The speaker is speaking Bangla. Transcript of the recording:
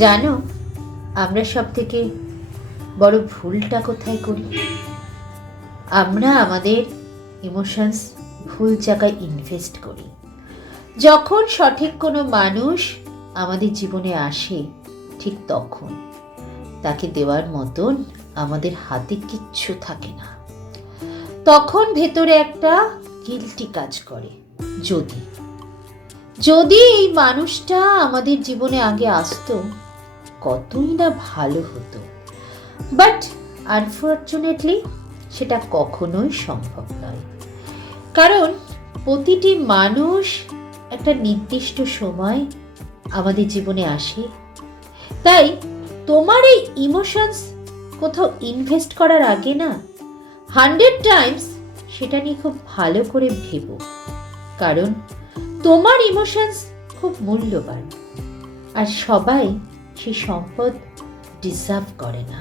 জানো, আমরা সব থেকে বড় ভুলটা কোথায় করি? আমরা আমাদের ইমোশনস ভুল জায়গায় ইনভেস্ট করি। যখন সঠিক কোনো মানুষ আমাদের জীবনে আসে, ঠিক তখন তাকে দেওয়ার মতন আমাদের হাতে কিচ্ছু থাকে না। তখন ভেতরে একটা গিল্টি কাজ করে। যদি যদি এই মানুষটা আমাদের জীবনে আগে আসতো, কতই না ভালো হতো। বাট আনফর্চুনেটলি সেটা কখনোই সম্ভব নয়, কারণ প্রতিটি মানুষ একটা নির্দিষ্ট সময় আমাদের জীবনে আসে। তাই তোমার এই ইমোশনস কোথাও ইনভেস্ট করার আগে না 100 টাইমস সেটা নিয়ে খুব ভালো করে ভেবো, কারণ তোমার ইমোশনস খুব মূল্যবান, আর সবাই সেই সম্পদ ডিজার্ভ করে না।